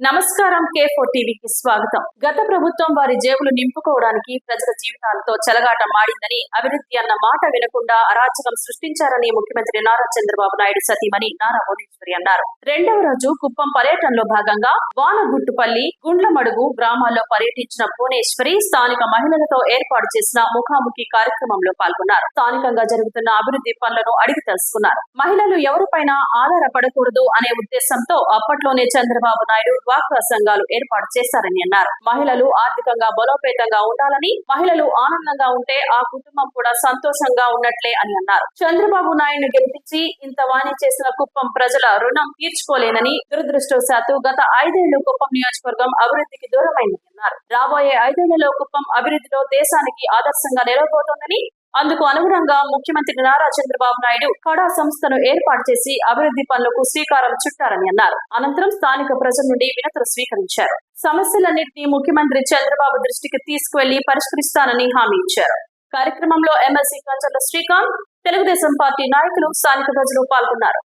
నమస్కారం కే ఫోర్ టీవీకి స్వాగతం. గత ప్రభుత్వం వారి జేబులు నింపుకోవడానికి ప్రజల జీవితాలతో చెలగాటం మాడిందని అభివృద్ధి అన్న మాట వినకుండా అరాచకం సృష్టించారని ముఖ్యమంత్రి నారా చంద్రబాబు నాయుడు సతీమణి నారా భువనేశ్వరి అన్నారు. రెండవ రోజు కుప్పం పర్యటనలో భాగంగా వానగుట్టుపల్లి గుండ్లమడుగు గ్రామాల్లో పర్యటించిన భువనేశ్వరి స్థానిక మహిళలతో ఏర్పాటు చేసిన ముఖాముఖి కార్యక్రమంలో పాల్గొన్నారు. స్థానికంగా జరుగుతున్న అభివృద్ధి పనులను అడిగి తెలుసుకున్నారు. మహిళలు ఎవరిపైన ఆధారపడకూడదు అనే ఉద్దేశంతో అప్పట్లోనే చంద్రబాబు నాయుడు డ్వాక్రా సంఘాలు ఏర్పాటు చేశారని అన్నారు. మహిళలు ఆర్థికంగా బలోపేతంగా ఉండాలని మహిళలు ఆనందంగా ఉంటే ఆ కుటుంబం కూడా సంతోషంగా ఉన్నట్లే అని అన్నారు. చంద్రబాబు నాయుడు గెలిపించి ఇంత వాణి చేసిన కుప్పం ప్రజల రుణం తీర్చుకోలేనని దురదృష్టవశాత్తు గత ఐదేళ్ళు కుప్పం నియోజకవర్గం అభివృద్ధికి దూరమైందని అన్నారు. రాబోయే ఐదేళ్ళలో కుప్పం అభివృద్ధిలో దేశానికి ఆదర్శంగా నిలవబోతోందని అందుకు అనుగుణంగా ముఖ్యమంత్రి నారా చంద్రబాబు నాయుడు కడా సంస్థను ఏర్పాటు చేసి అభివృద్ధి పనులకు శ్రీకారం చుట్టారని అన్నారు. అనంతరం స్థానిక ప్రజల నుండి వినతులు స్వీకరించారు. సమస్యలన్నింటినీ ముఖ్యమంత్రి చంద్రబాబు దృష్టికి తీసుకువెళ్ళి పరిష్కరిస్తానని హామీ ఇచ్చారు. కార్యక్రమంలో ఎమ్మెల్సీ కంచర్ల శ్రీకాంత్ తెలుగుదేశం పార్టీ నాయకులు స్థానిక ప్రజలు పాల్గొన్నారు.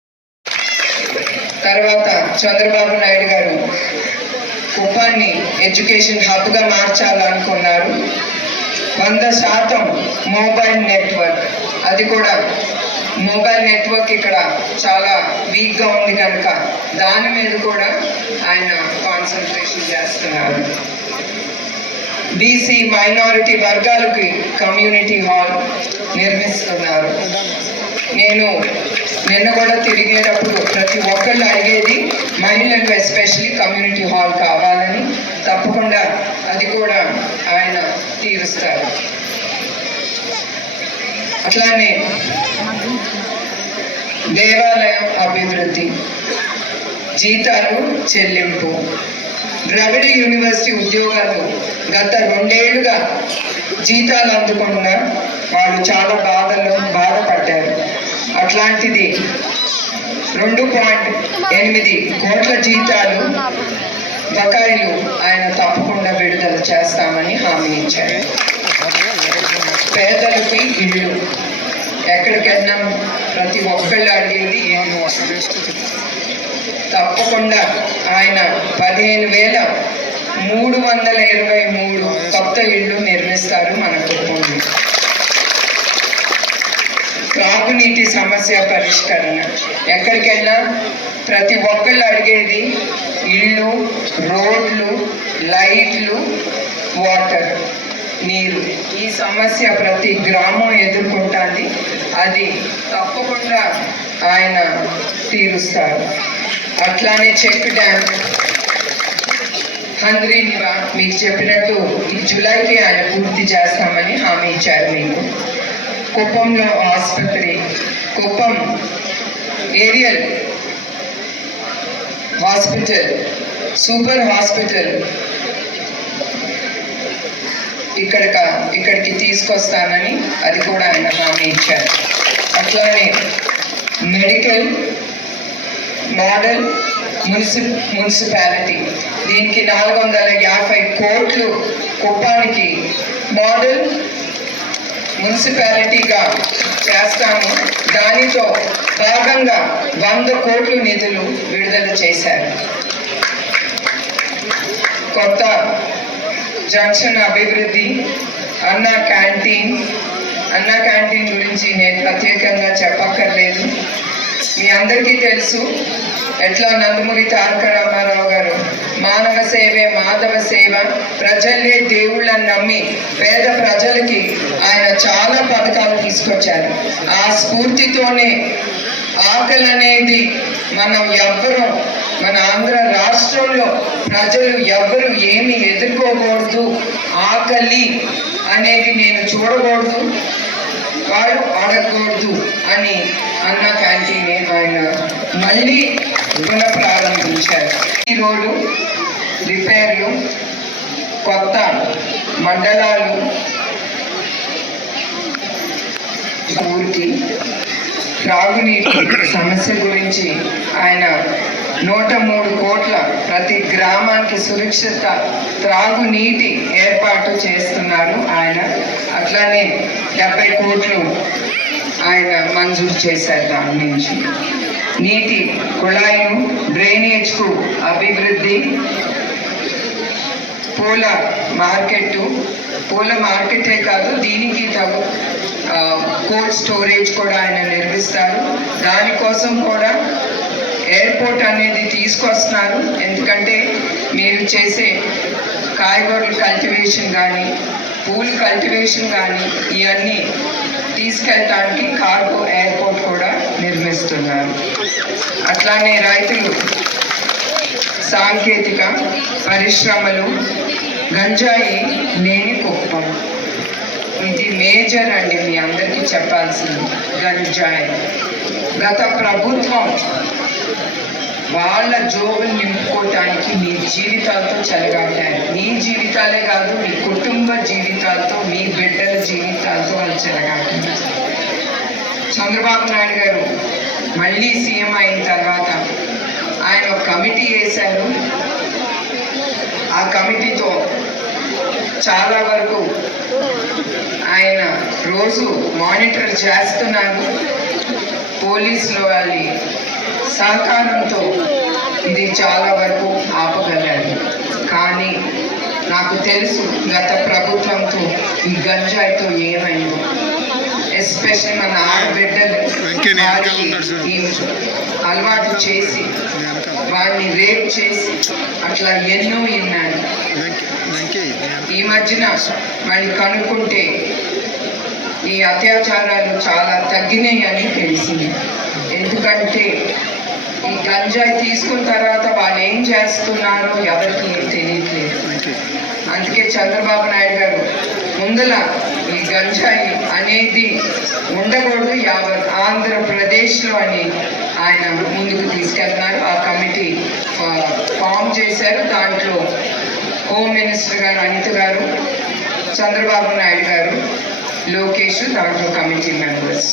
తర్వాత చంద్రబాబు నాయుడు గారు కుప్పాన్ని ఎడ్యుకేషన్ హబ్గా మార్చాలనుకున్నారు. వంద శాతం మొబైల్ నెట్వర్క్ అది కూడా మొబైల్ నెట్వర్క్ ఇక్కడ చాలా వీక్గా ఉంది కనుక దాని మీద కూడా ఆయన కాన్సన్ట్రేషన్ చేస్తున్నారు. బీసీ మైనారిటీ వర్గాలకి కమ్యూనిటీ హాల్ నిర్మిస్తున్నారు. నేను నిన్న కూడా తిరిగేటప్పుడు ప్రతి ఒక్కళ్ళు అడిగేది మహిళలకు ఎస్పెషలీ కమ్యూనిటీ హాల్ కావాలని. తప్పకుండా అది కూడా ఆయన తీరుస్తారు అట్లానే దేవాలయం అభివృద్ధి జీతాలు చెల్లింపు ద్రవిడ యూనివర్సిటీ ఉద్యోగాలు గత రెండేళ్ళుగా జీతాలు అందుకున్న వాళ్ళు చాలా బాధలు బాధపడ్డారు. అట్లాంటిది రెండు పాయింట్ ఎనిమిది కోట్ల జీతాలు బకాయిలు ఆయన తప్పకుండా విడుదల చేస్తామని హామీ ఇచ్చారు. పేదలకి ఇల్లు. ఎక్కడికి ప్రతి ఒక్కళ్ళు అడిగేది ఇల్లు తప్పకుండా ఆయన పదిహేను వేల మూడు వందల ఇరవై మూడు కొత్త ఇళ్ళు నిర్మిస్తారు మన కుటుంబం తాగునీటి సమస్య పరిష్కరణ. ఎక్కడికైనా ప్రతి ఒక్కళ్ళు అడిగేది ఇళ్ళు రోడ్లు లైట్లు వాటర్ నీరు. ఈ సమస్య ప్రతి గ్రామం ఎదుర్కొంటుంది. అది తప్పకుండా ఆయన తీరుస్తారు. అట్లానే చెక్ డ్యామ్ హంద్రీనివా మీకు చెప్పినట్టు ఈ జూలైకి ఆయన పూర్తి చేస్తామని హామీ ఇచ్చారు మీకు. కుప్పంలో ఆసుపత్రి Kuppam area hospital super hospital. ఇక్కడ ఇక్కడికి తీసుకొస్తానని అది కూడా ఆయన హామీ ఇచ్చారు. అట్లానే మెడికల్ మోడల్ మున్సి మున్సిపాలిటీ. దీనికి నాలుగు వందల యాభై కోట్లు కుప్పానికి మోడల్ మున్సిపాలిటీగా చేస్తాము. దానితో భాగంగా వంద కోట్లు నిధులు విడుదల చేశారు. కొత్త జంక్షన్ అభివృద్ధి అన్న క్యాంటీన్ అన్న క్యాంటీన్ గురించి నేను ప్రత్యేకంగా చెప్పక్కర్లేదు. మీ అందరికీ తెలుసు ఎట్లా నందమూరి తారక రామారావు గారు సేవే మాధవ సేవ. ప్రజలే దేవుళ్ళని నమ్మి పేద ప్రజలకి ఆయన చాలా పథకాలు తీసుకొచ్చారు. ఆ స్ఫూర్తితోనే ఆకలి అనేది మనం ఎవ్వరూ మన ఆంధ్ర రాష్ట్రంలో ప్రజలు ఎవ్వరు ఏమి ఎదుర్కోకూడదు. ఆకలి అనేది నేను చూడకూడదు వాళ్ళు అడగకూడదు అని అన్న క్యాంటీన్ ఆయన మళ్ళీ పునఃప్రారంభించారు. ఈ రిపేర్లు కొత్త మండలాలు ఊరికి త్రాగునీటి సమస్య గురించి ఆయన నూట మూడు కోట్ల ప్రతి గ్రామానికి సురక్షిత త్రాగునీటి ఏర్పాటు చేస్తున్నారు ఆయన. అట్లానే డెబ్బై కోట్లు ఆయన మంజూరు చేశారు దాని నుంచి. నీటి కుళాయిలు డ్రైనేజ్కు అభివృద్ధి పూల మార్కెట్ పూల మార్కెటే కాదు దీనికి తగు కోల్డ్ స్టోరేజ్ కూడా ఆయన నిర్మిస్తారు. దానికోసం కూడా ఎయిర్పోర్ట్ అనేది తీసుకొస్తున్నారు. ఎందుకంటే మీరు చేసే కాయగూరల కల్టివేషన్ కానీ పూల కల్టివేషన్ కానీ ఇవన్నీ తీసుకెళ్ళటానికి కార్గో ఎయిర్పోర్ట్ కూడా నిర్మిస్తున్నారు. అట్లానే రైతులు సాంకేతిక పరిశ్రమలు గంజాయి లేని కుప్పం. ఇది మేజర్ అండి మీ అందరికీ చెప్పాల్సింది గంజాయి. గత ప్రభుత్వం వాళ్ళ జోబులు నింపుకోవటానికి మీ జీవితాలతో చెలగాటారు. మీ జీవితాలే కాదు మీ కుటుంబ జీవితాలతో మీ బిడ్డల జీవితాలతో వాళ్ళు చెలగాటారు. చంద్రబాబు నాయుడు గారు మళ్ళీ సీఎం అయిన తర్వాత ఆయన ఒక కమిటీ వేశారు. ఆ కమిటీతో చాలా వరకు ఆయన రోజు మానిటర్ చేస్తున్నారు. పోలీసులు వాళ్ళ సహకారంతో ఇది చాలా వరకు ఆపగలరు కానీ నాకు తెలుసు గత ప్రభుత్వంతో ఈ గంజాయితో ఏమైందో. ఎస్పెషల్లీ మన ఆడబిడ్డలు అలవాటు చేసి వాడిని రేప్ చేసి అట్లా ఎన్నో విన్నాను ఈ మధ్యన వాడిని కనుక్కుంటే ఈ అత్యాచారాలు చాలా తగ్గినాయి అని తెలిసింది. ఎందుకంటే ఈ గంజాయి తీసుకున్న తర్వాత వాళ్ళు ఏం చేస్తున్నారో ఎవరికి తెలియట్లేదు. అందుకే చంద్రబాబు నాయుడు గారు ముందల ఈ గంజాయి అనేది ఉండకూడదు. యావత్ ఆంధ్రప్రదేశ్లో అని ఆయన ముందుకు తీసుకెళ్తున్నారు. ఆ కమిటీ ఫామ్ చేశారు. దాంట్లో హోమ్ మినిస్టర్ గారు అనిత గారు చంద్రబాబు నాయుడు గారు లోకేష్ దాంట్లో కమిటీ మెంబర్స్.